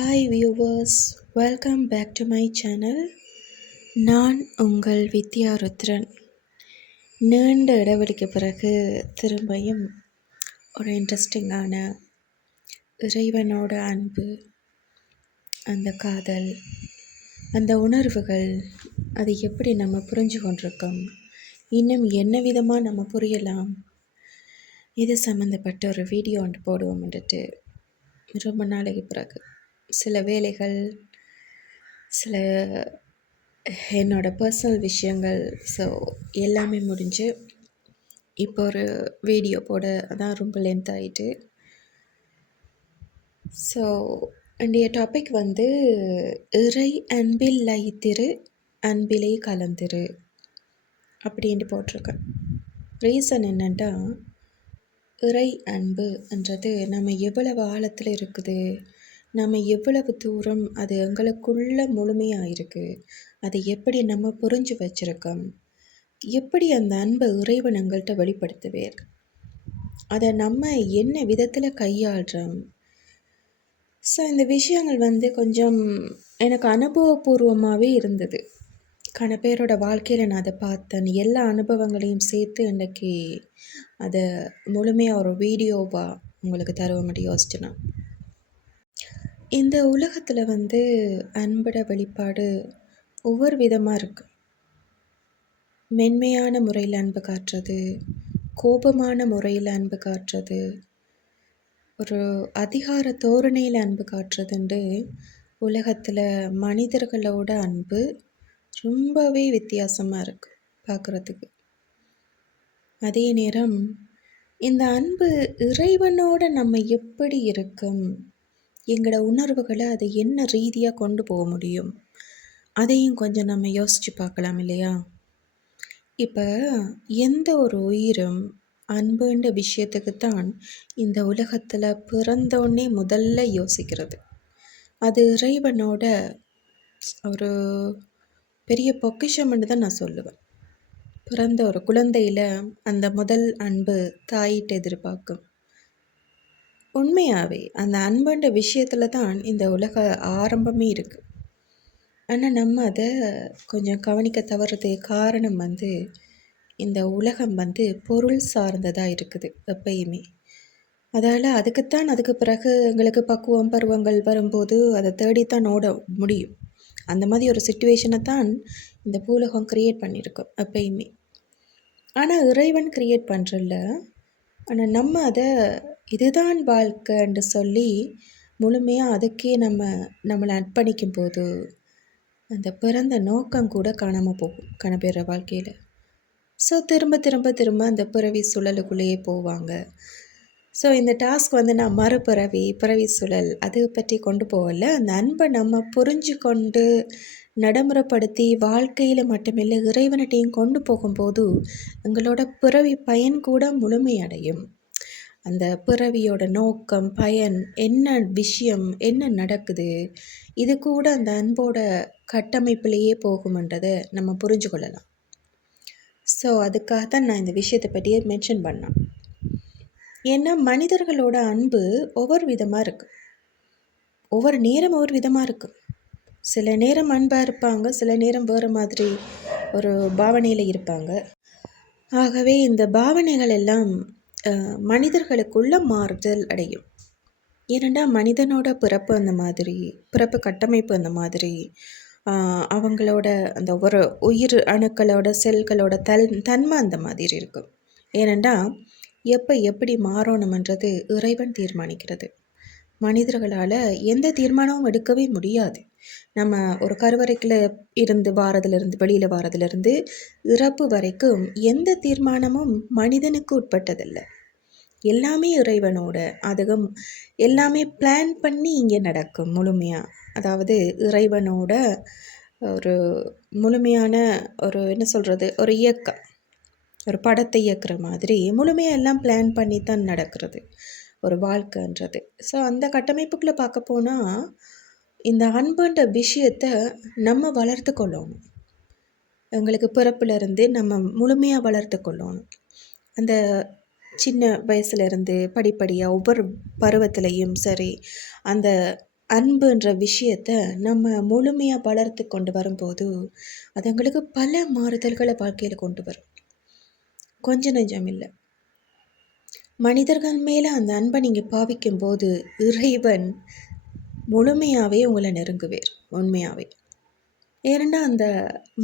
Hi viewers, welcome back to my channel. நான் உங்கள் வித்யா ருத்ரன். நீண்ட இடைவெளிக்கு பிறகு திரும்பியும் ஒரு இன்ட்ரெஸ்டிங்கான இறைவனோட அன்பு, அந்த காதல், அந்த உணர்வுகள், அது எப்படி நம்ம புரிஞ்சு கொண்டிருக்கோம், இன்னும் என்ன விதமாக நம்ம புரியலாம், இது சம்மந்தப்பட்ட ஒரு வீடியோ ஒன்று போடுவோம்ன்ட்டு ரொம்ப நாளைக்கு பிறகு சில வேலைகள், சில என்னோடய பர்சனல் விஷயங்கள், ஸோ எல்லாமே முடிஞ்சு இப்போ ஒரு வீடியோ போட அதான் ரொம்ப லென்த் ஆகிட்டு. ஸோ என்னுடைய டாபிக் வந்து இறை அன்பில் லயித்திரு, அன்பிலே கலந்திரு அப்படின்ட்டு போட்டிருக்கேன். ரீசன் என்னென்னா, இறை அன்புன்றது நம்ம எவ்வளவு ஆழத்தில் இருக்குது, நம்ம எவ்வளவு தூரம் அது எங்களுக்குள்ள முழுமையாக இருக்குது, அதை எப்படி நம்ம புரிஞ்சு வச்சுருக்கோம், எப்படி அந்த அன்பை இறைவன் எங்கள்கிட்ட வெளிப்படுத்துவேர், அதை நம்ம என்ன விதத்தில் கையாளுறோம். ஸோ இந்த விஷயங்கள் வந்து கொஞ்சம் எனக்கு அனுபவபூர்வமாகவே இருந்தது. கன பேரோட வாழ்க்கையில் நான் அதை பார்த்தேன். எல்லா அனுபவங்களையும் சேர்த்து இன்றைக்கி அதை முழுமையாக ஒரு வீடியோவாக உங்களுக்கு தருவோம்னு யோசிச்சேன். இந்த உலகத்தில் வந்து அன்போட வெளிப்பாடு ஒவ்வொரு விதமாக இருக்குது. மென்மையான முறையில் அன்பு காட்டுறது, கோபமான முறையில் அன்பு காட்டுறது, ஒரு அதிகார தோரணையில் அன்பு காட்டுறதுண்டு உலகத்தில் மனிதர்களோட அன்பு ரொம்பவே வித்தியாசமாக இருக்குது பார்க்குறதுக்கு. அதே நேரம் இந்த அன்பு இறைவனோட நம்ம எப்படி இருக்கும், எங்களோட உணர்வுகளை அதை என்ன ரீதியாக கொண்டு போக முடியும், அதையும் கொஞ்சம் நம்ம யோசித்து பார்க்கலாம் இல்லையா. இப்போ எந்த ஒரு உயிரும் அன்புன்ற விஷயத்துக்கு தான் இந்த உலகத்தில் பிறந்தோடனே முதல்ல யோசிக்கிறது. அது இறைவனோட ஒரு பெரிய பொக்கிஷம்னு தான் நான் சொல்லுவேன். பிறந்த ஒரு குழந்தையில் அந்த முதல் அன்பு தாயிட்டு எதிர்பார்க்கும். உண்மையாகவே அந்த அன்புன்ற விஷயத்தில் தான் இந்த உலக ஆரம்பமே இருக்குது. ஆனால் நம்ம அதை கொஞ்சம் கவனிக்க தவறுது. காரணம் வந்து இந்த உலகம் வந்து பொருள் சார்ந்ததாக இருக்குது எப்பயுமே. அதால் அதுக்கு பிறகு எங்களுக்கு பக்குவம் பருவங்கள் வரும்போது அதை தேடித்தான் ஓட முடியும். அந்த மாதிரி ஒரு சிச்சுவேஷனை தான் இந்த பூலகம் க்ரியேட் பண்ணியிருக்கோம் எப்பயுமே. ஆனால் இறைவன் க்ரியேட் பண்ணுறல, ஆனால் நம்ம அதை இதுதான் வாழ்க்கைன்னு சொல்லி முழுமையாக அதுக்கே நம்மளை அர்ப்பணிக்கும் போது அந்த பிறந்த நோக்கம் கூட காணாமல் போகும் கணபேற வாழ்க்கையில். ஸோ திரும்ப திரும்ப திரும்ப அந்த பிறவி சுழலுக்குள்ளேயே போவாங்க. ஸோ இந்த டாஸ்க் வந்து நான் பிறவி சுழல் அதை பற்றி கொண்டு போகல. அந்த அன்பை நம்ம புரிஞ்சு கொண்டு நடைமுறைப்படுத்தி வாழ்க்கையில் மட்டுமில்லை இறைவனிட்டையும் கொண்டு போகும்போது எங்களோட பிறவி பயன் கூட முழுமையடையும். அந்த பிறவியோட நோக்கம், பயன், என்ன விஷயம், என்ன நடக்குது, இது கூட அந்த அன்போட கட்டமைப்பிலேயே போகும்ன்றதை நம்ம புரிஞ்சு கொள்ளலாம். ஸோ அதுக்காக தான் நான் இந்த விஷயத்தை பற்றியே மென்ஷன் பண்ணேன். ஏன்னா மனிதர்களோட அன்பு ஒவ்வொரு விதமாக இருக்குது, ஒவ்வொரு நேரம் ஒவ்வொரு விதமாக இருக்குது. சில நேரம் அன்பாக இருப்பாங்க, சில நேரம் வேறு மாதிரி ஒரு பாவனையில் இருப்பாங்க. ஆகவே இந்த பாவனைகள் எல்லாம் மனிதர்களுக்குள்ள மாறுதல் அடையும். ஏனெண்டா மனிதனோட பிறப்பு அந்த மாதிரி, பிறப்பு கட்டமைப்பு அந்த மாதிரி, அவங்களோட அந்த ஒரு உயிர் அணுக்களோட செல்களோட தன்மை அந்த மாதிரி இருக்கும். ஏனெண்டா எப்போ எப்படி மாறணுமன்றது இறைவன் தீர்மானிக்கிறது. மனிதர்களால் எந்த தீர்மானமும் எடுக்கவே முடியாது. நம்ம ஒரு கருவறைக்குள்ள இருந்து வெளியில் வாரதுலேருந்து இறப்பு வரைக்கும் எந்த தீர்மானமும் மனிதனுக்கு உட்பட்டதில்லை. எல்லாமே இறைவனோட, அதுவும் எல்லாமே பிளான் பண்ணி இங்கே நடக்கும் முழுமையாக. அதாவது இறைவனோட ஒரு முழுமையான ஒரு என்ன சொல்கிறது, ஒரு இயக்கம், ஒரு படத்தை இயக்குற மாதிரி முழுமையாக எல்லாம் பிளான் பண்ணி தான் நடக்கிறது ஒரு வாழ்க்கைன்றது. ஸோ அந்த கட்டமைப்புக்குள்ளே பார்க்க போனால் இந்த அன்புன்ற விஷயத்தை நம்ம வளர்த்து கொள்ளணும். எங்களுக்கு பிறப்பிலிருந்து நம்ம முழுமையாக வளர்த்து கொள்ளணும். அந்த சின்ன வயசுலேருந்து படிப்படியாக ஒவ்வொரு பருவத்திலையும் சரி, அந்த அன்புன்ற விஷயத்த நம்ம முழுமையாக வளர்த்து கொண்டு வரும்போது அது எங்களுக்கு பல மாறுதல்களை வாழ்க்கையில் கொண்டு வரும். கொஞ்சம் நெஞ்சம் இல்லை. மனிதர்கள் மேலே அந்த அன்பை நீங்கள் பாவிக்கும் போது இறைவன் முழுமையாகவே உங்களை நெருங்குவேர். உண்மையாகவே. ஏன்னா அந்த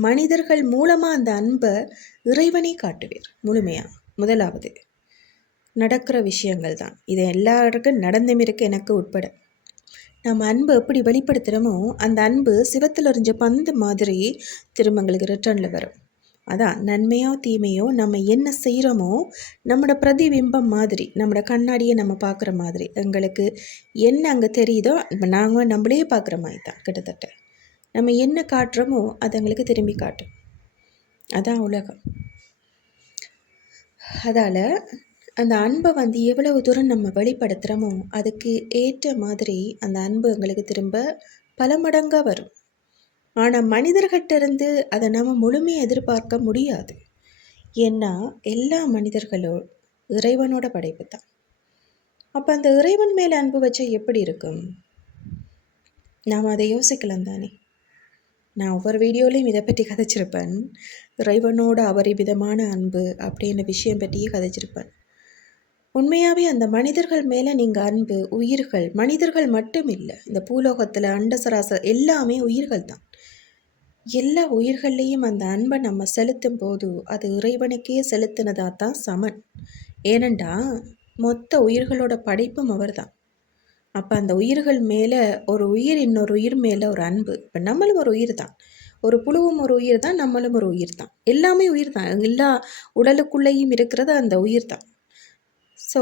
மனிதர்கள் மூலமாக அந்த அன்பை இறைவனே காட்டுவேர் முழுமையாக. முதலாவது நடக்கிற விஷயங்கள் தான் இது. எல்லாருக்கும் நடந்தும் இருக்கு, எனக்கு உட்பட. நம்ம அன்பு எப்படி வெளிப்படுத்துகிறோமோ அந்த அன்பு சிவத்தில் எறிஞ்ச பந்து மாதிரி திரும்ப எங்களுக்கு ரிட்டர்னில் வரும். அதான் நன்மையோ தீமையோ நம்ம என்ன செய்கிறோமோ நம்மளோட பிரதிபிம்பம் மாதிரி, நம்மளோட கண்ணாடியை நம்ம பார்க்குற மாதிரி எங்களுக்கு என்ன அங்கே தெரியுதோ நாங்கள் நம்மளே பார்க்குற மாதிரி தான். கிட்டத்தட்ட நம்ம என்ன காட்டுறோமோ அது எங்களுக்கு திரும்பி காட்டும். அதான் உலகம். அதால் அந்த அன்பை எவ்வளவு தூரம் நம்ம வெளிப்படுத்துகிறோமோ அதுக்கு ஏற்ற மாதிரி அந்த அன்பு எங்களுக்கு திரும்ப பல மடங்காக வரும். ஆனால் மனிதர்கிட்ட இருந்து அதை நம்ம முழுமையாக எதிர்பார்க்க முடியாது. ஏன்னா எல்லா மனிதர்களும் இறைவனோட படைப்பு தான். அப்போ அந்த இறைவன் மேலே அன்பு வச்சா எப்படி இருக்கும்? நாம் அதை யோசிக்கலாம் தானே. நான் ஒவ்வொரு வீடியோலையும் இதை பற்றி கதைச்சிருப்பேன். இறைவனோட அபரிமிதமான அன்பு அப்படின்ற விஷயம் பற்றியே கதைச்சிருப்பேன். உண்மையாகவே அந்த மனிதர்கள் மேலே நீங்கள் அன்பு, உயிர்கள், மனிதர்கள் மட்டும் இல்லை, இந்த பூலோகத்தில் அண்டசராசர் எல்லாமே உயிர்கள் தான். எல்லா உயிர்கள்லேயும் அந்த அன்பை நம்ம செலுத்தும் போது அது இறைவனுக்கே செலுத்தினதாக தான் சமன். ஏனெண்டா மொத்த உயிர்களோட படைப்பும் அவர் தான். அப்போ அந்த உயிர்கள் மேலே ஒரு உயிர் இன்னொரு உயிர் மேலே ஒரு அன்பு. இப்போ நம்மளும் ஒரு உயிர் தான், ஒரு புழுவும் ஒரு உயிர் தான், நம்மளும் ஒரு உயிர் தான், எல்லாமே உயிர் தான். எல்லா உடலுக்குள்ளேயும் இருக்கிறது அந்த உயிர் தான். ஸோ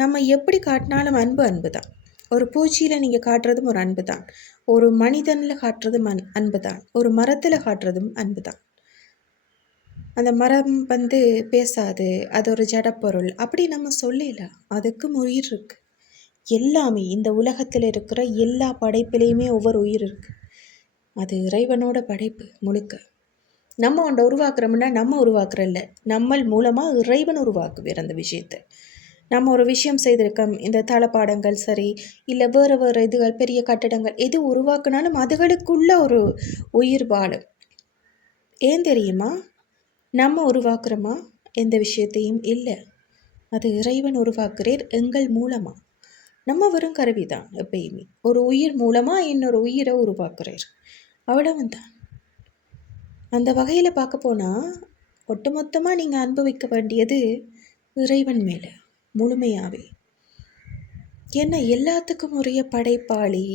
நம்ம எப்படி காட்டினாலும் அன்பு அன்பு தான். ஒரு பூச்சியில் நீங்கள் காட்டுறதும் ஒரு அன்பு தான், ஒரு மனிதனில் காட்டுறதும் அன்பு தான், ஒரு மரத்தில் காட்டுறதும் அன்பு தான். அந்த மரம் பேசாது, அது ஒரு ஜடப்பொருள் அப்படி நம்ம சொல்லலாம். அதுக்கும் உயிர் இருக்குது. எல்லாமே இந்த உலகத்தில் இருக்கிற எல்லா படைப்பிலையுமே ஒவ்வொரு உயிர் இருக்குது. அது இறைவனோட படைப்பு முழுக்க. நம்ம ஒன்றை உருவாக்குறோம்னா நம்ம உருவாக்குறல்ல, நம்ம மூலமாக இறைவன் உருவாக்குவார் அந்த விஷயத்தை. நம்ம ஒரு விஷயம் செய்திருக்கோம், இந்த தளபாடங்கள் சரி இல்லை வேறு வேறு இதுகள், பெரிய கட்டடங்கள் எது உருவாக்குனாலும் அதுகளுக்குள்ள ஒரு உயிர் வாழும். ஏன் தெரியுமா? நம்ம உருவாக்குறோமா? எந்த விஷயத்தையும் இல்லை, அது இறைவன் உருவாக்குறார் எங்கள் மூலமாக. நம்ம வெறும் கருவி தான். எப்பயுமே ஒரு உயிர் மூலமாக இன்னொரு உயிரை உருவாக்குறார், அவ்வளவு தான். அந்த வகையில் பார்க்க போனால் ஒட்டுமொத்தமாக நீங்கள் அனுபவிக்க வேண்டியது இறைவன் மேலே முழுமையாகவே. ஏன்னா எல்லாத்துக்கும் உரிய படைப்பாளி,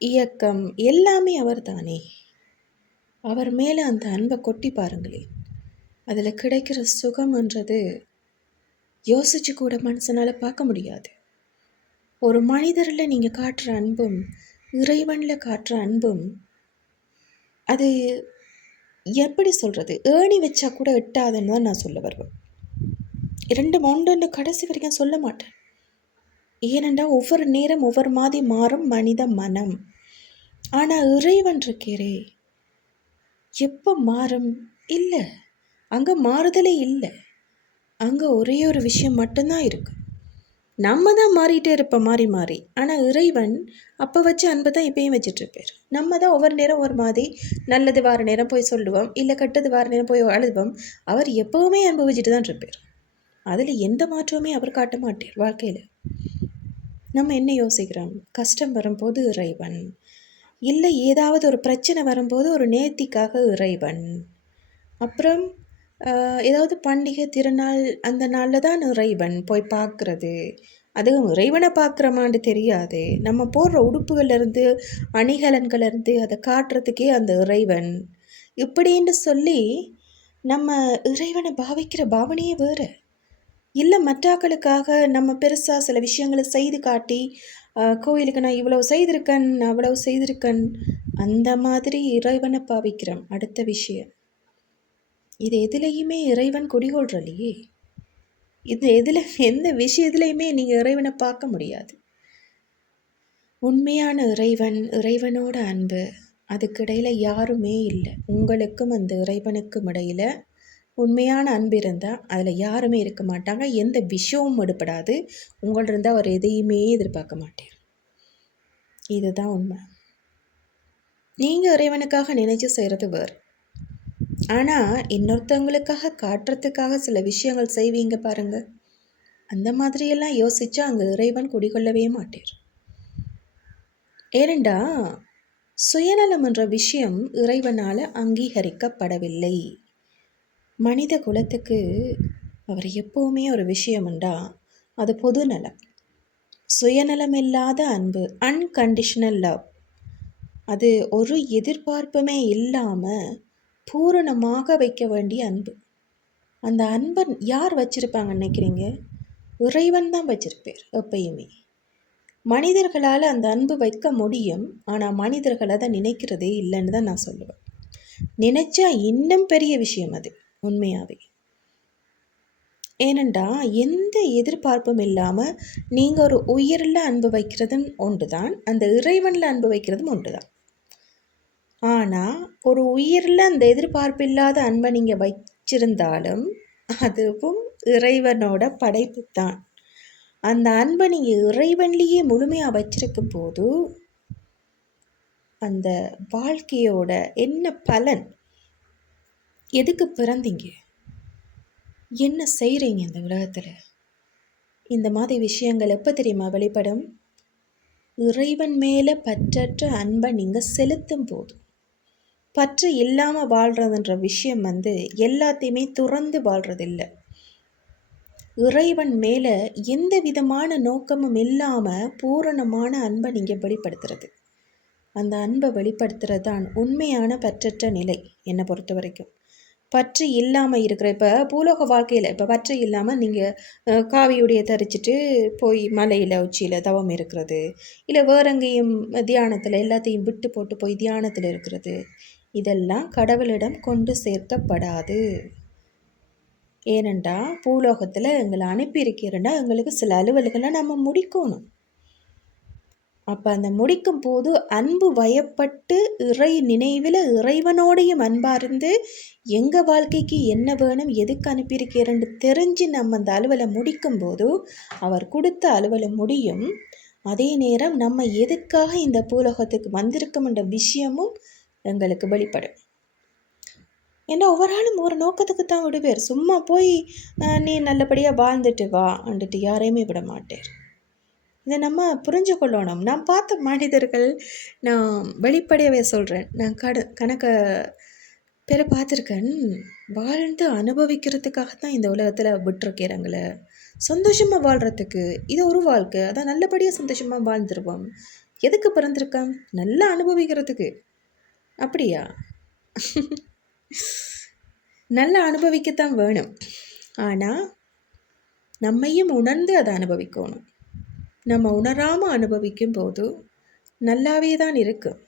இயக்கம் எல்லாமே அவர் தானே. அவர் மேலே அந்த அன்பை கொட்டி பாருங்களேன். அதில் கிடைக்கிற சுகம்ன்றது யோசிச்சு கூட மனுஷனால் பார்க்க முடியாது. ஒரு மனிதரில் நீங்கள் காட்டுற அன்பும் இறைவனில் காட்டுற அன்பும் அது எப்படி சொல்கிறது, ஏணி வச்சா கூட எட்டாதுன்னு தான் நான் சொல்ல வருவேன். ரெண்டும் ஒன்று கடைசி வரைக்கும் சொல்ல மாட்டேன். ஏனெண்டா ஒவ்வொரு நேரம் ஒவ்வொரு மாதிரி மாறும் மனித மனம். ஆனால் இறைவன் இருக்கேரே எப்போ மாறும்? இல்லை, அங்கே மாறுதலே இல்லை. அங்கே ஒரே ஒரு விஷயம் மட்டும்தான் இருக்கு. நம்ம தான் மாறிட்டே இருப்போம் மாறி மாறி. ஆனால் இறைவன் அப்போ வச்ச அன்பை தான் இப்பயும் வச்சிட்ருப்பார். நம்ம தான் ஒவ்வொரு நேரம் ஒரு மாதிரி, நல்லது வார நேரம் போய் சொல்லுவோம், இல்லை கெட்டது வார நேரம் போய் அழுதுவோம். அவர் எப்போவுமே அனுபவிச்சுட்டு தான் இருப்பார். அதில் எந்த மாற்றமுமே அவர் காட்ட மாட்டார் வாழ்க்கையில். நம்ம என்ன யோசிக்கிறோம்? கஷ்டம் வரும்போது இறைவன், இல்லை ஏதாவது ஒரு பிரச்சனை வரும்போது ஒரு நேர்த்திக்காக இறைவன், அப்புறம் ஏதாவது பண்டிகை திருநாள் அந்த நாளில் தான் இறைவன் போய் பார்க்குறது. அதுவும் இறைவனை பார்க்குறமான்னு தெரியாது. நம்ம போடுற உடுப்புகள்லேருந்து அணிகலன்கள்லேருந்து அதை காட்டுறதுக்கே அந்த இறைவன் இப்படின்னு சொல்லி நம்ம இறைவனை பாவிக்கிற பாவனையே வேறு. இல்லை மற்றாக்களுக்காக நம்ம பெருசாக சில விஷயங்களை செய்து காட்டி கோயிலுக்கு நான் இவ்வளவு செய்திருக்கேன் அவ்வளவு செய்திருக்கேன் அந்த மாதிரி இறைவனை பாவிக்கிறோம். அடுத்த விஷயம், இது எதுலேயுமே இறைவன் குடிகொள்றலையே. இது எந்த விஷயத்துலையுமே நீங்கள் இறைவனை பார்க்க முடியாது. உண்மையான இறைவன், இறைவனோட அன்பு, அதுக்கிடையில் யாருமே இல்லை. உங்களுக்கும் அந்த இறைவனுக்கும் இடையில் உண்மையான அன்பு இருந்தால் அதில் யாருமே இருக்க மாட்டாங்க. எந்த விஷயமும் எடுப்படாது. உங்கள்கிட்ட இருந்தால் அவர் எதையுமே எதிர்பார்க்க மாட்டார். இதுதான் உண்மை. நீங்கள் இறைவனுக்காக நினைச்சு செய்கிறது வேறு. ஆனால் இன்னொருத்தவங்களுக்காக காட்டுறதுக்காக சில விஷயங்கள் செய்வீங்க பாருங்க, அந்த மாதிரியெல்லாம் யோசிச்சா அங்கே இறைவன் குடிகொள்ளவே மாட்டார். ஏனெண்டா சுயநலம் என்ற விஷயம் இறைவனால் அங்கீகரிக்கப்படவில்லை. மனித குலத்துக்கு அவர் எப்போவுமே ஒரு விஷயம்ண்டா அது பொது நலம். சுயநலம் இல்லாத அன்பு, அன்கண்டிஷனல் லவ், அது ஒரு எதிர்பார்ப்புமே இல்லாமல் பூரணமாக வைக்க வேண்டிய அன்பு. அந்த அன்பை யார் வச்சிருப்பாங்க நினைக்கிறீங்க? இறைவன் தான் வச்சிருப்பார் எப்பயுமே. மனிதர்களால் அந்த அன்பு வைக்க முடியும், ஆனால் மனிதர்கள் அதை நினைக்கிறதே இல்லைன்னு தான் நான் சொல்லுவேன். நினைச்சா இன்னும் பெரிய விஷயம் அது உண்மையாகவே. ஏனெண்டா எந்த எதிர்பார்ப்பும் இல்லாமல் நீங்கள் ஒரு உயிரில் அன்பு வைக்கிறதும் ஒன்று தான், அந்த இறைவனில் அன்பு வைக்கிறதும் ஒன்று தான். ஆனால் ஒரு உயிரில் அந்த எதிர்பார்ப்பு இல்லாத அன்பை நீங்கள் வச்சிருந்தாலும் அதுவும் இறைவனோட படைப்பு தான். அந்த அன்பை நீங்கள் இறைவன்லேயே முழுமையாக வச்சிருக்கும் போது அந்த வாழ்க்கையோட என்ன பலன்? எதுக்கு பிறந்தீங்க? என்ன செய்கிறீங்க இந்த உலகத்தில்? இந்த மாதிரி விஷயங்கள் எப்போ தெரியுமா வெளிப்படும்? இறைவன் மேலே பற்றற்ற அன்பை நீங்கள் செலுத்தும் போது. பற்று இல்லாமல் வாழ்கிறதுன்ற விஷயம் எல்லாத்தையுமே துறந்து வாழ்கிறதில்லை. இறைவன் மேலே எந்த விதமான நோக்கமும் இல்லாமல் பூரணமான அன்பை நீங்கள் வெளிப்படுத்துறது. அந்த அன்பை வெளிப்படுத்துறது தான் உண்மையான பற்றற்ற நிலை என்னை பொறுத்த வரைக்கும். பற்று இல்லாமல் இருக்கிற இப்போ பூலோக வாழ்க்கையில் இப்போ பற்று இல்லாமல் நீங்கள் காவியுடைய தரிச்சிட்டு போய் மலையில் உச்சியில் தவம் இருக்கிறது, இல்லை வேற எங்கேயும் தியானத்தில் எல்லாத்தையும் விட்டு போட்டு போய் தியானத்தில் இருக்கிறது, இதெல்லாம் கடவுளிடம் கொண்டு சேர்க்கப்படாது. ஏனெண்டா பூலோகத்தில் எங்களை அனுப்பியிருக்கிறேன்னா எங்களுக்கு சில அலுவல்களை நம்ம முடிக்கணும். அப்போ அந்த முடிக்கும் போது அன்பு வயப்பட்டு இறை நினைவில் இறைவனோடையும் அன்பார்ந்து எங்கள் வாழ்க்கைக்கு என்ன வேணும், எதுக்கு அனுப்பியிருக்கிறேன்னு தெரிஞ்சு நம்ம அந்த அலுவலை முடிக்கும்போது அவர் கொடுத்த அலுவலை முடியும். அதே நேரம் நம்ம எதுக்காக இந்த பூலோகத்துக்கு வந்திருக்கோம்ன்ற விஷயமும் எங்களுக்கு வெளிப்படும். ஏன்னா ஒவ்வொரு ஆளும் ஒரு நோக்கத்துக்கு தான் விடுவார். சும்மா போய் நீ நல்லபடியாக வாழ்ந்துட்டு வா அண்டுட்டு யாரையுமே விட மாட்டார். இதை நம்ம புரிஞ்சு கொள்ளணும். நான் பார்த்த மனிதர்கள், நான் வெளிப்படையவே சொல்கிறேன், நான் கணக்க பேரை பார்த்துருக்கேன். வாழ்ந்து அனுபவிக்கிறதுக்காகத்தான் இந்த உலகத்தில் விட்டுருக்கிறங்களே, சந்தோஷமாக வாழ்கிறதுக்கு. இது ஒரு வாழ்க்கை, அதான் நல்லபடியாக சந்தோஷமாக வாழ்ந்துருவோம். எதுக்கு பிறந்திருக்கோம்? நல்லா அனுபவிக்கிறதுக்கு. அப்படியா? நல்லா அனுபவிக்கத்தான் வேணும், ஆனால் நம்மையும் உணர்ந்து அதை அனுபவிக்கணும். நம்ம உணராமல் அனுபவிக்கும் போது நல்லாவே தான் இருக்கும்,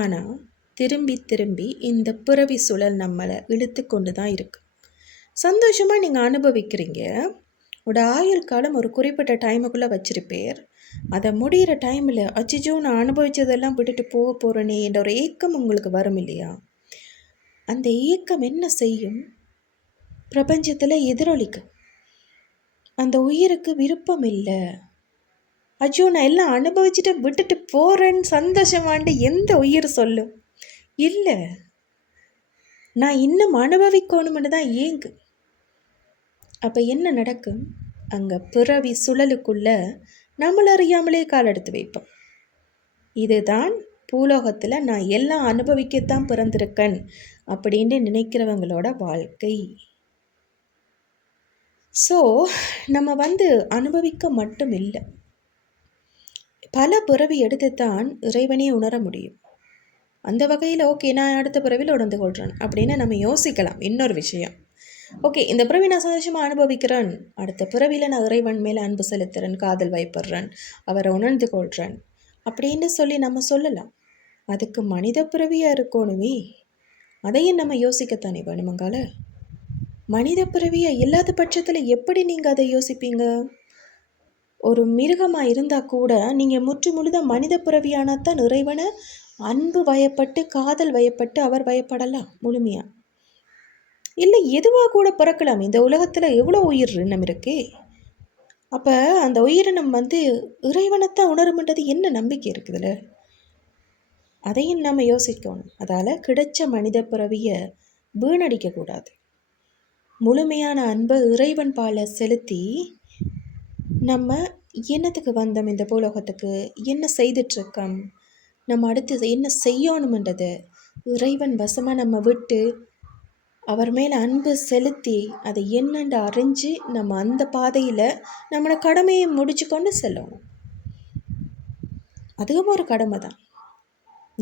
ஆனால் திரும்பி திரும்பி இந்த பிறவி சுழல் நம்மளை இழுத்து கொண்டு தான் இருக்கு. சந்தோஷமாக நீங்கள் அனுபவிக்கிறீங்க, உங்களோட ஆயுள் காலம் ஒரு குறிப்பிட்ட டைமுக்குள்ளே வச்சிருப்பேர். அதை முடிகிற டைமில் அச்சிஜோ நான் அனுபவித்ததெல்லாம் விட்டுட்டு போக போகிறேனே என்ற ஒரு ஏக்கம் உங்களுக்கு வரும் இல்லையா? அந்த ஏக்கம் என்ன செய்யும்? பிரபஞ்சத்தில் எதிரொலிக்கும். அந்த உயிருக்கு விருப்பம் இல்லை. அஜோ நான் எல்லாம் அனுபவிச்சுட்டு விட்டுட்டு போகிறேன்னு சந்தோஷமாண்டு எந்த உயிர் சொல்லும்? இல்லை, நான் இன்னும் அனுபவிக்கணும்னு தான் ஏங்கு. அப்போ என்ன நடக்கும்? அங்கே பிறவி சுழலுக்குள்ளே நம்மளை அறியாமலே கால் எடுத்து வைப்போம். இதுதான் பூலோகத்தில் நான் எல்லாம் அனுபவிக்கத்தான் பிறந்திருக்கேன் அப்படின்னு நினைக்கிறவங்களோட வாழ்க்கை. ஸோ நம்ம அனுபவிக்க மட்டும் இல்லை, பல பிறவி எடுத்துத்தான் இறைவனே உணர முடியும். அந்த வகையில் ஓகே, நான் அடுத்த பிறவியில் உணர்ந்து கொள்கிறேன் அப்படின்னு நம்ம யோசிக்கலாம். இன்னொரு விஷயம், ஓகே இந்த பிறவி நான் சந்தோஷமாக அனுபவிக்கிறேன், அடுத்த பிறவியில் நான் இறைவன் மேலே அன்பு செலுத்துகிறேன், காதல் வைப்படுறேன், அவரை உணர்ந்து கொள்கிறேன் அப்படின்னு சொல்லி நம்ம சொல்லலாம். அதுக்கு மனித பிறவியாக இருக்கணுமே, அதையும் நம்ம யோசிக்கத்தானே வேணுமங்கால. மனித பிறவியாக இல்லாத பட்சத்தில் எப்படி நீங்கள் அதை யோசிப்பீங்க? ஒரு மிருகமாக இருந்தால் கூட நீங்கள் முற்று முழுதாக மனித பிறவியானத்தான் இறைவனை அன்பு வயப்பட்டு காதல் வயப்பட்டு அவர் வயப்படலாம் முழுமையாக. இல்லை எதுவாக கூட பிறக்கலாம். இந்த உலகத்தில் எவ்வளோ உயிர் இன்னும் இருக்கே. அப்போ அந்த உயிரினம் இறைவனைத்தான் உணரும்ன்றது என்ன நம்பிக்கை இருக்குதுல்ல? அதையும் நம்ம யோசிக்கணும். அதால் கிடைச்ச மனித பிறவியை வீணடிக்கக்கூடாது. முழுமையான அன்பை இறைவன் பால செலுத்தி நம்ம என்னத்துக்கு வந்தோம் இந்த பூலோகத்துக்கு, என்ன செய்துட்ருக்கோம், நம்ம அடுத்தது என்ன செய்யணுமென்றதை இறைவன் வசமாக நம்ம விட்டு அவர் மேலே அன்பு செலுத்தி அதை என்னென்று அறிஞ்சு நம்ம அந்த பாதையில் நம்மளோட கடமையை முடிச்சு கொண்டு செல்லணும். அதுவும் ஒரு கடமை தான்.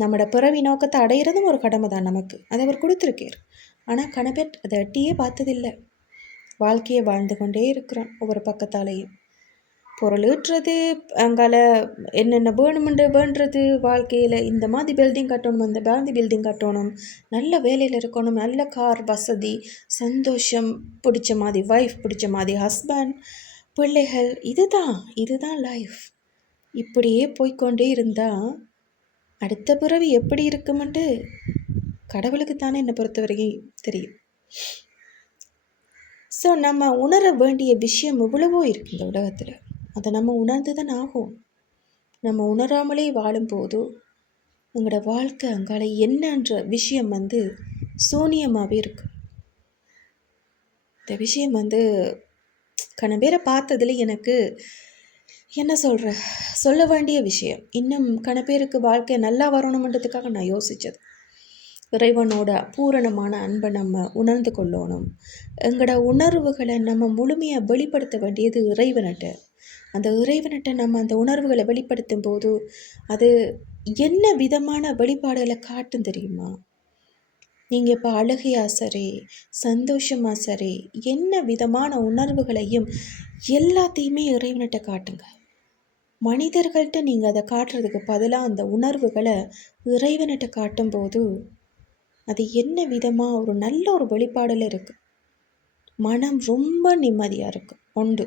நம்மளோட பிறவி நோக்கத்தை அடையிறதும் ஒரு கடமை தான் நமக்கு. அதை அவர் கொடுத்துருக்கார். ஆனால் கணபேர் அதை எட்டியே பார்த்ததில்லை. வாழ்க்கையை வாழ்ந்து கொண்டே இருக்கிறோம். ஒவ்வொரு பக்கத்தாலேயும் பொருள் ஈட்டுறது, அங்கால என்னென்ன வேண்டுறது, வாழ்க்கையில் இந்த மாதிரி பில்டிங் கட்டணும், அந்த மாதிரி பில்டிங் கட்டணும், நல்ல வேலையில் இருக்கணும், நல்ல கார் வசதி, சந்தோஷம், பிடிச்ச மாதிரி ஒய்ஃப், பிடிச்ச மாதிரி ஹஸ்பண்ட், பிள்ளைகள், இதுதான் லைஃப். இப்படியே போய்கொண்டே இருந்தால் அடுத்த பிறவி எப்படி இருக்குமென்று கடவுளுக்கு தானே என்னை பொறுத்தவரைக்கும் தெரியும். ஸோ நம்ம உணர வேண்டிய விஷயம் எவ்வளவோ இருக்குது இந்த உலகத்தில். அதை நம்ம உணர்ந்து தான் ஆகும். நம்ம உணராமலே வாழும்போது எங்களோட வாழ்க்கை அங்கால என்னன்ற விஷயம் சூனியமாகவே இருக்கு. இந்த விஷயம் கணபேரை பார்த்ததில் எனக்கு என்ன சொல்ல வேண்டிய விஷயம். இன்னும் கணபேருக்கு வாழ்க்கை நல்லா வரணுன்றதுக்காக நான் யோசித்தது, இறைவனோட பூரணமான அன்பை நம்ம உணர்ந்து கொள்ளணும். எங்களோட உணர்வுகளை நம்ம முழுமையாக வெளிப்படுத்த வேண்டியது இறைவன்கிட்ட. அந்த இறைவன்கிட்ட நம்ம அந்த உணர்வுகளை வெளிப்படுத்தும் போது அது என்ன விதமான வெளிப்பாடுகளை காட்டும் தெரியுமா? நீங்கள் இப்போ அழுகையா சரி, சந்தோஷமா சரி, என்ன விதமான உணர்வுகளையும் எல்லாத்தையுமே இறைவன்கிட்ட காட்டுங்க. மனிதர்கள்ட்ட நீங்கள் அதை காட்டுறதுக்கு பதிலாக அந்த உணர்வுகளை இறைவன்கிட்ட காட்டும்போது அது என்ன விதமாக ஒரு நல்ல ஒரு வெளிப்பாடில் இருக்குது. மனம் ரொம்ப நிம்மதியாக இருக்கும். ஒன்று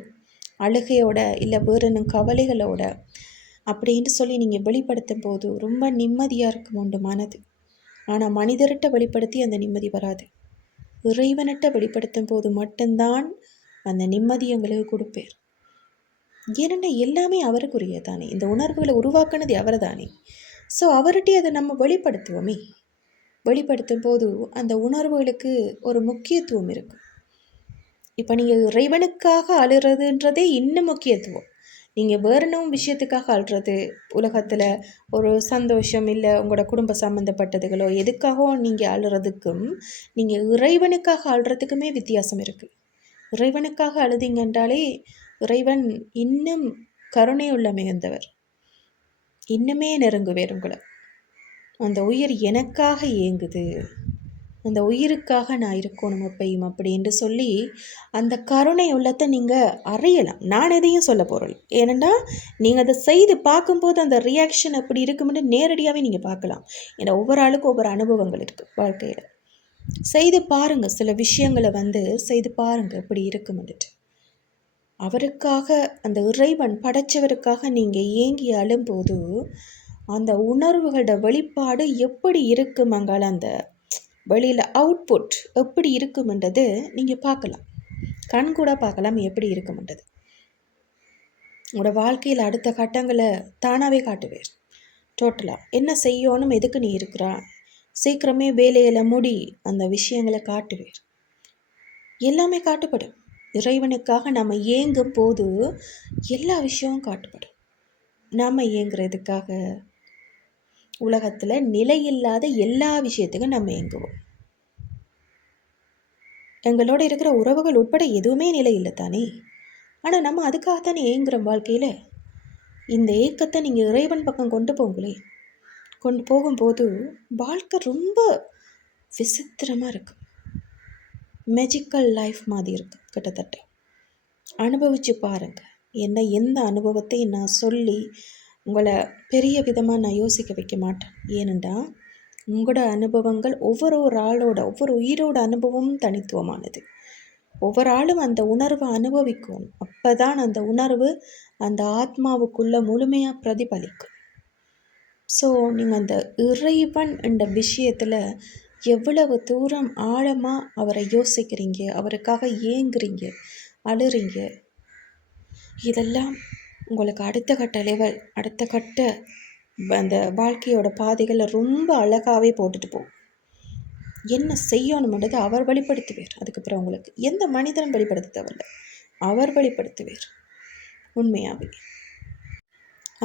அழுகையோட இல்லை வேறு கவலைகளோட அப்படின்னு சொல்லி நீங்கள் வெளிப்படுத்தும் போது ரொம்ப நிம்மதியாக இருக்கும் உண்டு மனது. ஆனால் மனிதர்கிட்ட வெளிப்படுத்தி அந்த நிம்மதி வராது. இறைவனிட்ட வெளிப்படுத்தும் போது மட்டும்தான் அந்த நிம்மதி எங்களுக்கு கொடுப்பேர். ஏனென்னா எல்லாமே அவருக்குரிய தானே. இந்த உணர்வுகளை உருவாக்குனது அவர் தானே. ஸோ அவர்கிட்டே அதை நம்ம வெளிப்படுத்துவோமே. வெளிப்படுத்தும் போது அந்த உணர்வுகளுக்கு ஒரு முக்கியத்துவம் இருக்கும். இப்போ நீங்கள் இறைவனுக்காக அழுறதுன்றதே இன்னும் முக்கியத்துவம். நீங்கள் வேறனும் விஷயத்துக்காக அழுறது, உலகத்தில் ஒரு சந்தோஷம் இல்லை உங்களோட குடும்ப சம்மந்தப்பட்டதுகளோ எதுக்காகவும் நீங்கள் அழுறதுக்கும் நீங்கள் இறைவனுக்காக அழுறதுக்குமே வித்தியாசம் இருக்குது. இறைவனுக்காக அழுதிங்கன்றாலே இறைவன் இன்னும் கருணையுள்ள மிகுந்தவர், இன்னுமே நெருங்குவேர் உங்களை. அந்த உயிர் எனக்காக ஏங்குது, அந்த உயிருக்காக நான் இருக்கணும் அப்பையும் அப்படின்னு சொல்லி அந்த கருணை உள்ளத்தை நீங்கள் அறியலாம். நான் எதையும் சொல்ல போகிறேன். ஏனெண்டா நீங்கள் அதை செய்து பார்க்கும்போது அந்த ரியாக்ஷன் அப்படி இருக்குமென்று நேரடியாகவே நீங்கள் பார்க்கலாம். ஏன்னா ஒவ்வொரு ஆளுக்கும் ஒவ்வொரு அனுபவங்கள் இருக்குது வாழ்க்கையில். செய்து பாருங்கள், சில விஷயங்களை செய்து பாருங்கள் எப்படி இருக்குமென்னுட்டு. அவருக்காக, அந்த இறைவன் படைச்சவருக்காக நீங்கள் ஏங்கி அழும்போது அந்த உணர்வுகளோட வெளிப்பாடு எப்படி இருக்குமங்கால அந்த வெளியில் அவுட்புட் எப்படி இருக்குமென்றது நீங்கள் பார்க்கலாம். கண் கூட பார்க்கலாம் எப்படி இருக்குமென்றது. உங்களோட வாழ்க்கையில் அடுத்த கட்டங்களை தானாகவே காட்டுவேர். டோட்டலாக என்ன செய்யணும், எதுக்கு நீ இருக்கிறா, சீக்கிரமே வேலையில் முடி, அந்த விஷயங்களை காட்டுவேர். எல்லாமே காட்டுப்படும். இறைவனுக்காக நம்ம ஏங்கும் போது எல்லா விஷயமும் காட்டுப்படும். நாம் ஏங்குறதுக்காக உலகத்தில் நிலையில்லாத எல்லா விஷயத்துக்கும் நம்ம ஏங்குவோம். எங்களோட இருக்கிற உறவுகள் உட்பட எதுவுமே நிலை இல்லை தானே. ஆனால் நம்ம அதுக்காகத்தானே ஏங்குறோம் வாழ்க்கையில். இந்த ஏக்கத்தை நீங்கள் இறைவன் பக்கம் கொண்டு போங்களே. கொண்டு போகும்போது வாழ்க்கை ரொம்ப விசித்திரமாக இருக்கும். மேஜிக்கல் லைஃப் மாதிரி இருக்கும் கிட்டத்தட்ட. அனுபவித்து பாருங்கள். எந்த அனுபவத்தையும் நான் சொல்லி உங்களை பெரிய விதமாக நான் யோசிக்க வைக்க மாட்டேன். ஏனெண்டா உங்களோட அனுபவங்கள் ஒவ்வொரு ஒவ்வொரு உயிரோட அனுபவமும் தனித்துவமானது. ஒவ்வொரு ஆளும் அந்த உணர்வை அனுபவிக்கணும். அப்போ தான் அந்த உணர்வு அந்த ஆத்மாவுக்குள்ளே முழுமையாக பிரதிபலிக்கும். ஸோ நீங்கள் அந்த இறைவன் என்ற விஷயத்தில் எவ்வளவு தூரம் ஆழமாக அவரை யோசிக்கிறீங்க, அவருக்காக ஏங்குறீங்க, அழுறீங்க, இதெல்லாம் உங்களுக்கு அடுத்த கட்ட லெவல், அடுத்த கட்ட அந்த வாழ்க்கையோட பாதைகளில் ரொம்ப அழகாகவே போட்டுட்டு போகும். என்ன செய்யணும்ன்றது அவர் வெளிப்படுத்துவார். அதுக்கப்புறம் உங்களுக்கு எந்த மனிதனும் வெளிப்படுத்த தேவையில்லை, அவர் வெளிப்படுத்துவார். உண்மையாகவே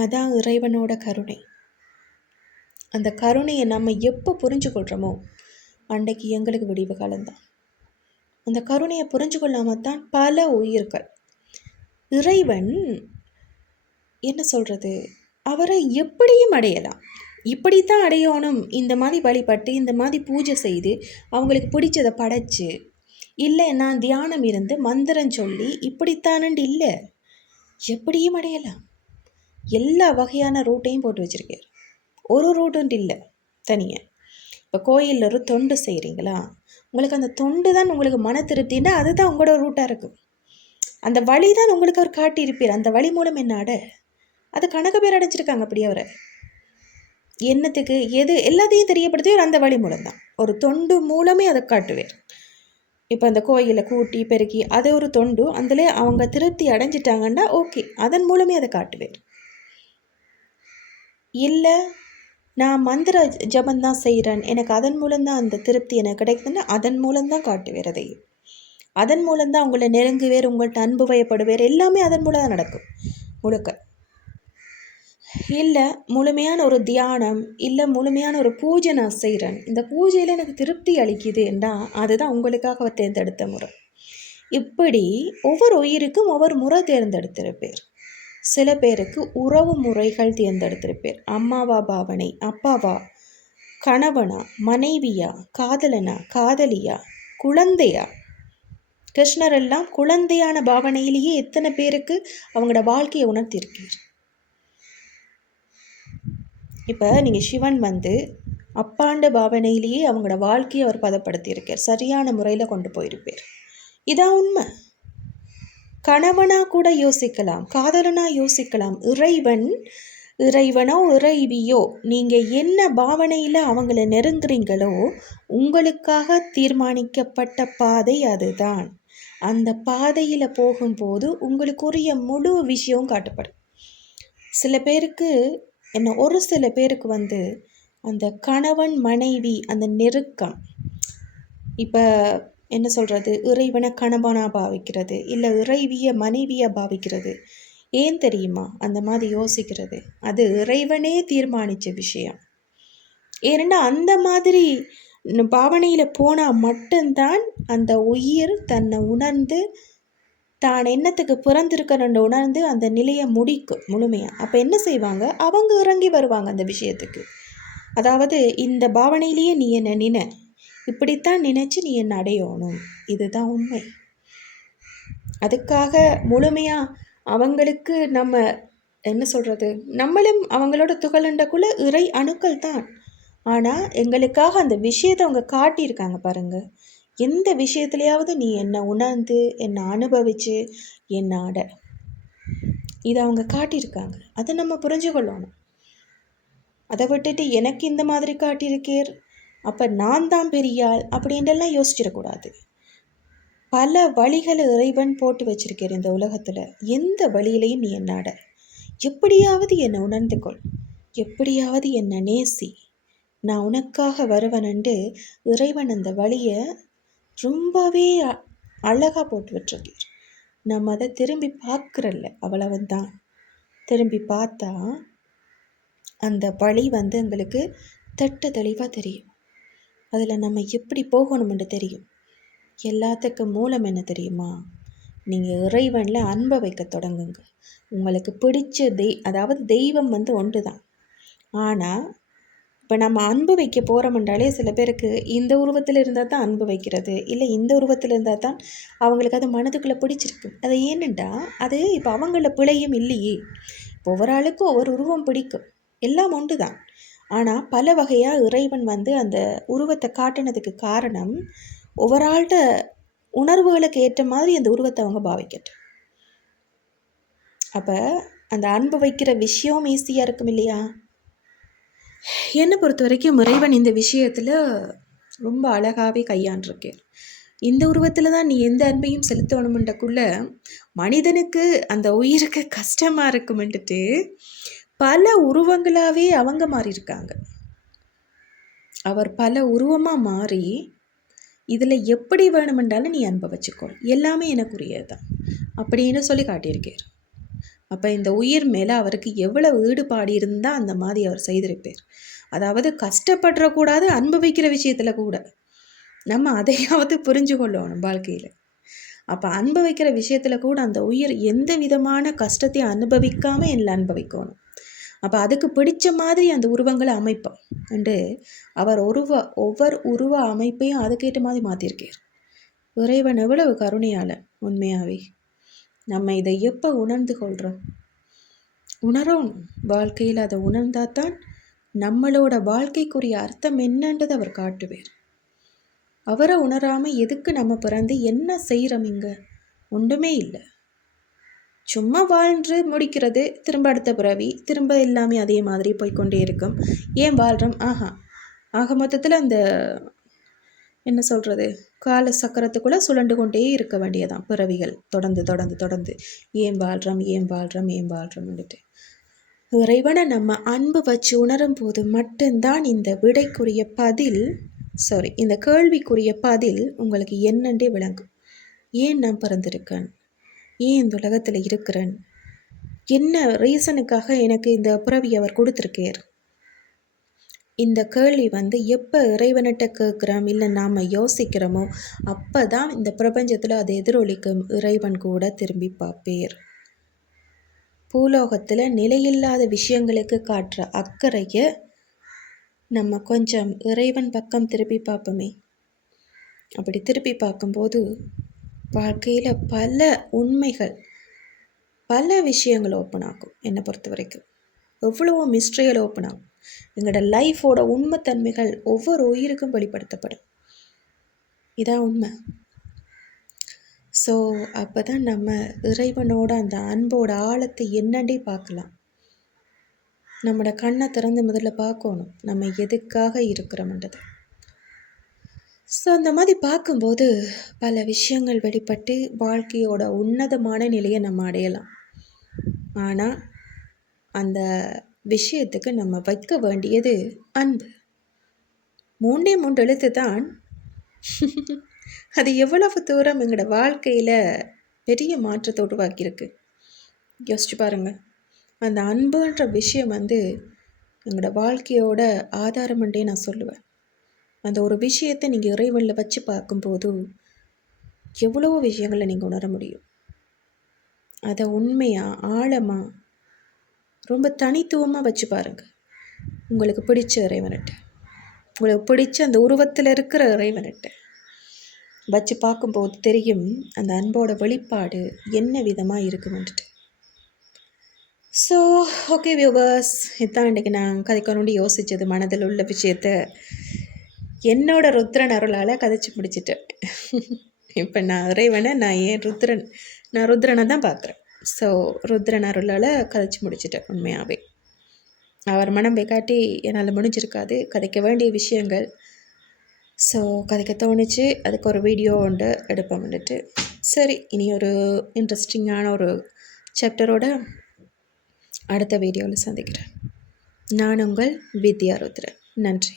அதான் இறைவனோட கருணை. அந்த கருணையை நம்ம எப்போ புரிஞ்சு கொள்கிறோமோ அன்றைக்கு எங்களுக்கு விடிவு காலம்தான். அந்த கருணையை புரிஞ்சு கொள்ளாமல் தான் பல உயிர்கள் இறைவன் என்ன சொல்கிறது, அவரை எப்படியும் அடையலாம், இப்படித்தான் அடையணும், இந்த மாதிரி வழிபட்டு இந்த மாதிரி பூஜை செய்து அவங்களுக்கு பிடிச்சதை படைச்சு, இல்லை நான் தியானம் இருந்து மந்திரம் சொல்லி இப்படித்தானண்டு இல்லை, எப்படியும் அடையலாம். எல்லா வகையான ரூட்டையும் போட்டு வச்சுருக்கார். ஒரு ரூட்டு இல்லை தனியாக. இப்போ கோயிலில் ஒரு தொண்டு செய்கிறீங்களா, உங்களுக்கு அந்த தொண்டு தான் உங்களுக்கு மன திருப்தின்னா அதுதான் உங்களோட ரூட்டாக இருக்கும். அந்த வழி தான் உங்களுக்கு அவர் காட்டியிருப்பார். அந்த வழி மூலம் என்ன அடை, அது கணக்கு பேர் அடைச்சிருக்காங்க. அப்படி அவரை என்னத்துக்கு எது எல்லாத்தையும் தெரியப்படுத்துவார் அந்த வழி மூலம்தான். ஒரு தொண்டு மூலமே அதை காட்டுவார். இப்போ அந்த கோயிலை கூட்டி பெருக்கி அது ஒரு தொண்டு, அதில் அவங்க திருப்தி அடைஞ்சிட்டாங்கன்னா ஓகே, அதன் மூலமே அதை காட்டுவார். இல்லை நான் மந்திர ஜபந்தான் செய்கிறேன், எனக்கு அதன் மூலம்தான் அந்த திருப்தி எனக்கு கிடைக்குதுன்னா அதன் மூலம்தான் காட்டுவார். அதை அதன் மூலம்தான் உங்களை நெருங்குவேர், உங்கள்கிட்ட அன்பு வயப்படுவேர், எல்லாமே அதன் மூலம் தான் நடக்கும் முழுக்க. இல்லை முழுமையான ஒரு தியானம், இல்லை முழுமையான ஒரு பூஜை நான் செய்கிறேன், இந்த பூஜையில் எனக்கு திருப்தி அளிக்குதுன்னா அதுதான் உங்களுக்காக அவர் தேர்ந்தெடுத்த முறை. இப்படி ஒவ்வொரு உயிருக்கும் ஒவ்வொரு முறை தேர்ந்தெடுத்திருப்பேர். சில பேருக்கு உறவு முறைகள் தேர்ந்தெடுத்திருப்பேர். அம்மாவா பாவனை, அப்பாவா, கணவனா, மனைவியா, காதலனா, காதலியா, குழந்தையா. கிருஷ்ணர் எல்லாம் குழந்தையான பாவனையிலேயே எத்தனை பேருக்கு அவங்களோட வாழ்க்கையை உணர்த்தியிருக்கார். இப்போ நீங்கள் சிவன் அப்பாண்ட பாவனையிலேயே அவங்களோட வாழ்க்கையை அவர் பதப்படுத்தியிருக்கார், சரியான முறையில் கொண்டு போயிருப்பார். இதான் உண்மை. கணவனா கூட யோசிக்கலாம், காதலனா யோசிக்கலாம், இறைவனோ இறைவியோ நீங்கள் என்ன பாவனையில் அவங்கள நெருங்குறீங்களோ உங்களுக்காக தீர்மானிக்கப்பட்ட பாதை அதுதான். அந்த பாதையில் போகும்போது உங்களுக்குரிய முழு விஷயமும் காட்டப்படும். சில பேருக்கு ஒரு சில பேருக்கு அந்த கணவன் மனைவி அந்த நெருக்கம், இப்போ என்ன சொல்கிறது, இறைவனை கணவனாக பாவிக்கிறது, இல்லை இறைவியை மனைவியை பாவிக்கிறது. ஏன் தெரியுமா அந்த மாதிரி யோசிக்கிறது? அது இறைவனே தீர்மானித்த விஷயம். ஏன்னா அந்த மாதிரி பாவனையில் போனால் மட்டும்தான் அந்த உயிர் தன்னை உணர்ந்து தான் என்னத்துக்கு பிறந்திருக்கிறன்னு உணர்ந்து அந்த நிலையை முடிக்கும் முழுமையாக. அப்போ என்ன செய்வாங்க, அவங்க இறங்கி வருவாங்க அந்த விஷயத்துக்கு. அதாவது இந்த பாவனையிலேயே நீ என்ன இப்படித்தான் நினச்சி நீ என்ன அடையணும், இதுதான் உண்மை. அதுக்காக முழுமையாக அவங்களுக்கு நம்ம என்ன சொல்கிறது, நம்மளும் அவங்களோட துகளண்டக்குள்ள இறை அணுக்கள் தான். ஆனால் எங்களுக்காக அந்த விஷயத்தை அவங்க காட்டியிருக்காங்க பாருங்கள். எந்த விஷயத்துலையாவது நீ என்னை உணர்ந்து என்னை அனுபவித்து என்னை அட, இதை அவங்க காட்டியிருக்காங்க. அதை நம்ம புரிஞ்சு கொள்ளணும். அதை விட்டுட்டு எனக்கு இந்த மாதிரி காட்டியிருக்கேர், அப்போ நான் தான் பெரியாள் அப்படின்றெல்லாம் யோசிச்சிடக்கூடாது. பல வழிகளை இறைவன் போட்டு வச்சிருக்கேன் இந்த உலகத்தில். எந்த வழியிலையும் நீ என்னாட, எப்படியாவது என்னை உணர்ந்து கொள், எப்படியாவது என்னை நேசி, நான் உனக்காக வருவனண்டு இறைவன் அந்த வழியை ரொம்பவே அழகாக போட்டு விட்டுருக்கார். நம்ம அதை திரும்பி பார்க்குறல்ல, அவ்வளவுதான். திரும்பி பார்த்தா அந்த வழி எங்களுக்கு திட்ட தெளிவாக தெரியும். அதில் நம்ம எப்படி போகணும்னு தெரியும். எல்லாத்துக்கும் மூலம் என்ன தெரியுமா, நீங்கள் இறைவனில் அன்பை வைக்க தொடங்குங்க. உங்களுக்கு பிடிச்ச அதாவது தெய்வம் ஒன்று தான். ஆனால் இப்போ நம்ம அன்பு வைக்க போகிறோம்ன்றாலே சில பேருக்கு இந்த உருவத்தில் இருந்தால் தான் அன்பு வைக்கிறது, இல்லை இந்த உருவத்தில் இருந்தால் தான் அவங்களுக்கு அது மனதுக்குள்ளே பிடிச்சிருக்கு. அது ஏனெண்டா அது இப்போ அவங்கள பிழையும் இல்லையே. இப்போ ஒவ்வொரு ஆளுக்கும் ஒவ்வொரு உருவம் பிடிக்கும், எல்லாம் ஒன்று தான். ஆனால் பல வகையாக இறைவன் அந்த உருவத்தை காட்டினதுக்கு காரணம் ஒவ்வொரு ஆள்கிட்ட உணர்வுகளுக்கு ஏற்ற மாதிரி அந்த உருவத்தை அவங்க பாவிக்கட்டும். அப்போ அந்த அன்பு வைக்கிற விஷயம் ஈஸியாக இருக்கும் இல்லையா? என்னை பொறுத்த வரைக்கும் இறைவன் இந்த விஷயத்தில் ரொம்ப அழகாகவே கையாண்டிருக்கேன். இந்த உருவத்தில் தான் நீ எந்த அன்பையும் செலுத்தணுமென்றக்குள்ள மனிதனுக்கு அந்த உயிருக்கு கஷ்டமாக இருக்குமென்ட்டு பல உருவங்களாகவே அவங்க மாறி இருக்காங்க. அவர் பல உருவமாக மாறி இதில் எப்படி வேணுமென்றாலும் நீ அன்பை வச்சுக்கோ, எல்லாமே எனக்குரியது தான் அப்படின்னு சொல்லி காட்டியிருக்கார். அப்போ இந்த உயிர் மேலே அவருக்கு எவ்வளவு ஈடுபாடு இருந்தால் அந்த மாதிரி அவர் செய்திருப்பார். அதாவது கஷ்டப்படக்கூடாது, அனுபவிக்கிற விஷயத்தில் கூட நம்ம அதையாவது புரிஞ்சு கொள்ளணும் வாழ்க்கையில். அப்போ அனுபவிக்கிற விஷயத்தில் கூட அந்த உயிர் எந்த விதமான கஷ்டத்தையும் அனுபவிக்காமல் இல்லை அனுபவிக்கணும். அப்போ அதுக்கு பிடிச்ச மாதிரி அந்த உருவங்களை அமைப்போம் என்று அவர் ஒவ்வொரு உருவ அமைப்பையும் அதுக்கேற்ற மாதிரி மாற்றிருக்கார். இறைவன் எவ்வளவு கருணையாளன் உண்மையாகவே. நம்ம இதை எப்போ உணர்ந்து கொள்கிறோம்? உணரணும் வாழ்க்கையில். அதை உணர்ந்தாதான் நம்மளோட வாழ்க்கைக்குரிய அர்த்தம் என்னன்றது அவர் காட்டுவார். அவரை உணராமல் எதுக்கு நம்ம பிறந்து என்ன செய்கிறோம்? இங்கே ஒன்றுமே இல்லை. சும்மா வாழ்ந்து முடிக்கிறது, திரும்ப அடுத்த பிறவி, திரும்ப எல்லாமே அதே மாதிரி போய்கொண்டே இருக்கும். ஏன் வாழ்கிறோம்? ஆக மொத்தத்தில் அந்த என்ன சொல்கிறது, கால சக்கரத்துக்குள்ளே சுழண்டு கொண்டே இருக்க வேண்டியதான் பிறவிகள் தொடர்ந்து தொடர்ந்து தொடர்ந்து. ஏன் வாழ்கிறோம்னுட்டு இறைவனை நம்ம அன்பு வச்சு உணரும் போது மட்டும்தான் இந்த விடைக்குரிய பதில், இந்த கேள்விக்குரிய பதில் உங்களுக்கு என்னென்றே விளங்கும். ஏன் நான் பிறந்திருக்கேன், ஏன் இந்த உலகத்தில் இருக்கிறேன், என்ன ரீசனுக்காக எனக்கு இந்த பிறவி அவர் கொடுத்துருக்கார். இந்த கேள்வி எப்போ இறைவனிட்ட கேட்குறோம் இல்லை நாம் யோசிக்கிறோமோ அப்போ தான் இந்த பிரபஞ்சத்தில் அது எதிரொலிக்கும். இறைவன் கூட திரும்பி பார்ப்பேர். பூலோகத்தில் நிலையில்லாத விஷயங்களுக்கு காட்டுற அக்கறையை நம்ம கொஞ்சம் இறைவன் பக்கம் திருப்பி பார்ப்போமே. அப்படி திருப்பி பார்க்கும்போது வாழ்க்கையில் பல உண்மைகள், பல விஷயங்கள் ஓப்பன் ஆகும். என்னை பொறுத்த வரைக்கும் எவ்வளவோ மிஸ்ட்ரிகள் ஓப்பன் ஆகும். எங்களோட லைஃபோட உண்மைத்தன்மைகள் ஒவ்வொரு உயிருக்கும் வெளிப்படுத்தப்படும். இதான் உண்மை. ஸோ அப்போ தான் நம்ம இறைவனோட அந்த அன்போட ஆழத்தை என்னண்டே பார்க்கலாம். நம்மளோட கண்ணை திறந்து முதல்ல பார்க்கணும் நம்ம எதுக்காக இருக்கிறோம்ன்றது. ஸோ அந்த மாதிரி பார்க்கும்போது பல விஷயங்கள் வெளிப்பட்டு வாழ்க்கையோட உன்னதமான நிலையை நம்ம அடையலாம். ஆனால் அந்த விஷயத்துக்கு நம்ம வைக்க வேண்டியது அன்பு. 3 எழுத்து தான். அது எவ்வளவு தூரம் எங்களோட வாழ்க்கையில் பெரிய மாற்றத்தை உருவாக்கியிருக்கு யோசிச்சு பாருங்க. அந்த அன்புன்ற விஷயம் எங்களோட வாழ்க்கையோட ஆதாரம்ன்றே நான் சொல்லுவேன். அந்த ஒரு விஷயத்தை நீங்கள் இறைவனில் வச்சு பார்க்கும்போது எவ்வளவோ விஷயங்களை நீங்கள் உணர முடியும். அதை உண்மையாக ஆழமாக ரொம்ப தனித்துவமாக வச்சு பாருங்கள். உங்களுக்கு பிடிச்ச இறைவன்கிட்ட, உங்களுக்கு பிடிச்ச அந்த உருவத்தில் இருக்கிற இறைவன்கிட்ட வச்சு பார்க்கும்போது தெரியும் அந்த அன்போட வெளிப்பாடு என்ன விதமாக இருக்குமென்ட்டு. ஸோ ஓகே வியூவர்ஸ், இதுதான் இன்றைக்கி நான் கதைக்கணும்னு யோசித்தது. மனதில் உள்ள விஷயத்த என்னோட ருத்ரன் அருளால் கதைச்சி முடிச்சிட்டேன். இப்போ நான் இறைவனை நான் ருத்ரனை தான் பார்க்குறேன். ஸோ ருத்ரன் அருளால் கதைச்சி முடிச்சிட்டேன். உண்மையாகவே அவர் மனம் காட்டி என்னால் முடிஞ்சிருக்காது கதைக்க வேண்டிய விஷயங்கள். ஸோ கதைக்க தோணுச்சு, அதுக்கு ஒரு வீடியோ ஒன்று எடுப்போம்னுட்டு. சரி, இனி ஒரு இன்ட்ரெஸ்டிங்கான ஒரு சாப்டரோட அடுத்த வீடியோவில் சந்திக்கிறேன். நான் உங்கள் வித்யா ருத்ரன். நன்றி.